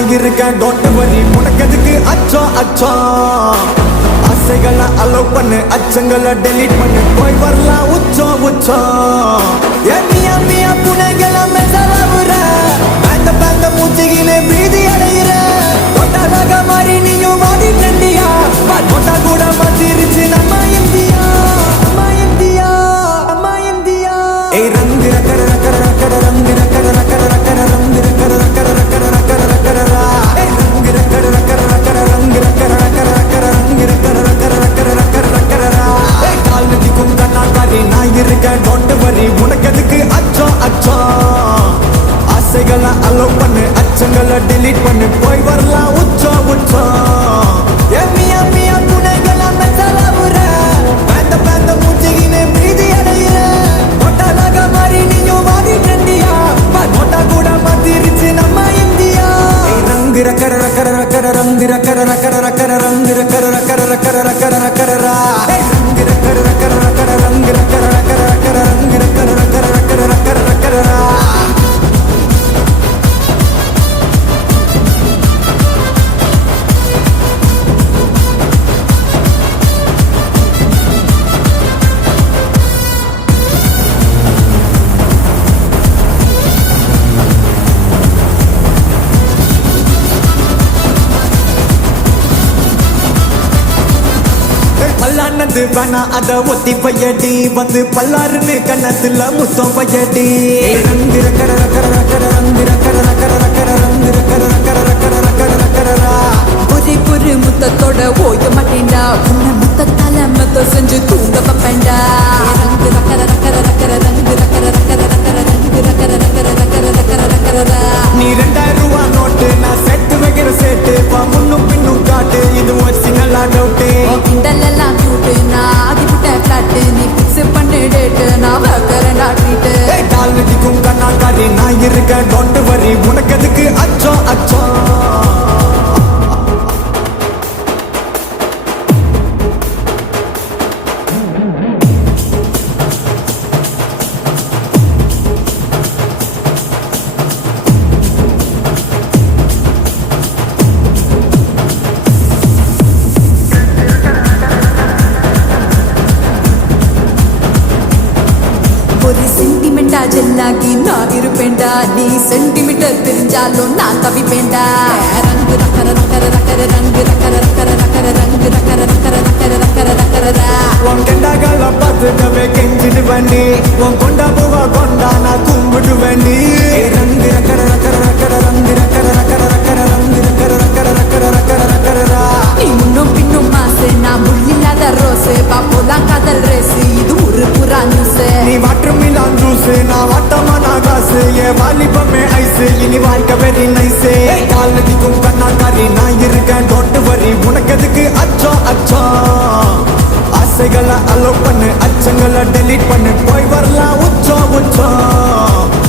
நான் இருக்கேன் don't worry உனக்கு எதுக்கு அச்சம் அச்சம் ஆசைகளை அலோவ் பண்ணு அச்சங்களை டெலீட் பண்ணு போய் வரலாம் உச்சம் உச்சம் மியா மியா புனைகளை மெசலாவுற பேந்த பேந்த மூச்சிகளே பீதி அடையிற தொட்டாக மாறி நீயும் வாடி டண்டியா தொட்டா கூட மாத்திருச்சு நம்ம இந்தியா அம்மா இந்தியா அம்மா இந்தியா ஏய் ரங்கு ரக்கர ரக்கர ரக்கர ரங்கு ரக்கர ரக்கர ரக்கர ரங்கு ரக்கர ரக்கர ரக்கர ரக்கர ரக்கரா ஏய் ரங்கு ரக்கர ரக்கர ரக்கர ரங்கு ரக்கர ரக்கர ரக்கர ரங்கு ரக்கர ரக்கர ரக்கர ரக்கர ரக்கரா ஏய் கால் நதிக்கும் கண்ணாடி நான் இருக்கேன் டோன்ட் வரி உனக்கு எதுக்கு அச்சம் அச்சம் ஆசைகளை அலோவ் பண்ணு அச்சங்களை டெலீட் பண்ணு போய் வரலாம் உச்சம் உச்சம் மியா மியா புனைகளை மெசலாவுற பேந்த பேந்த மூச்சிகினே பீதி அடையிற தொட்டாக மாறி நீயும் வாடி டண்டியா தொட்டா கூட மாத்திருச்சு நம்ம இந்தியா ரங்கு ரக்கர ரக்கர ரக்கர ரங்கு ரக்கர ரக்கர ரக்கர ரங்கு ரக்கர ரக்கர ரக்கர ரக்கர ரக்கரா ரங்கு ரக்கர ரக்கர ரக்கர ரங்கு ரக்கர ரக்கர ரக்கர ரங்கு ரக்கர ரக்கர ரக்கர ரக்கர ரக்கரா பல்லானது வேணா அத ஒத்தி பையடி வந்து பல்லாருன்னு கண்ணத்துல முத்தம் பையடி ரங்கு ரக்கர ரக்கர ரக்கர ரங்கு ரக்கர ரக்கர ரக்கர ரங்கு ரக்கர ரக்கர ரக்கர ரக்கர ரக்கரா ஒரே ஒரு முத்தத்தோட ஓய மாட்டேன்டா உன்னை முத்தத்தால மத்த செஞ்சு தூங்க பப்பேன்டா ரங்கு ரக்கர ரக்கர ரக்கர ரங்கு ரக்கர ரக்கர ரக்கர ரங்கு ரக்கர ரக்கர ரக்கர ரக்கர ரக்கரா நீ 2000 ரூபாய் நோட்டு நான் சேர்த்து வைக்கிற சேட்டு முன்னும் பின்னும் காட்டு இது ஒரிஜினல் டவுட்டு கிண்டலெல்லாம் கியூட்டு நான் ஆகிவிட்ட ஃபிளாட்டு நீ பிக்ஸ் பண்ணு டேட்டு நான் வைக்கிறேன்டா ட்ரீட்டு கால் நதிக்கும் கண்ணாடி நான் இருக்கேன் டோன்ட் வரி உனக்கு எதுக்கு அச்சம் அச்சம் ஒரு சென்டிமெண்டா ஜெல்லாகி நான் இருப்பேன்டா நீ சென்டிமீட்டர் தெரிஞ்சாலும் நான் தவிப்பேன்டா ரங்கு ரக்கர ரக்கர ரக்கர ரங்கு ரக்கர ரக்கர ரக்கர ரங்கு ரக்கர ரக்கர ரக்கர ரக்கர ரக்கரா உன் கெண்டாக்கள பார்த்துட்டவே கெஞ்சிட்டு வண்டி உன் கொண்டா பூவா கொண்டா நான் கும்பிட்டு வண்டி ரங்கு ரக்கர ரக்கர ரக்கர ரங்கு ரக்கர ரக்கர ரக்கர ரங்கு ரக்கர ரக்கர ரக்கர ரக்கர ரக்கரா நீ முன்னும் பின்னும் மாசு நான் முள்ளில்லாத ரோஸு பாப்போலாம் காதல் ரேசு இது ஒரு புறா நியூஸு நீ வாட்டர் மிலான் ஜூஸ் நான் வாட்டமான காசு என் வாலிபமே ஐஸ் இனி வாழ்க்கை வெரி நைஸ் கால் நதிக்கும் கண்ணாடி நான் இருக்கேன் டோன்ட் வரி உனக்கு எதுக்கு அச்சம் அச்சம் ஆசைகளை அலோவ் பண்ணு அச்சங்களை டெலீட் பண்ணு போய் வரலாம் உச்சம் உச்சம்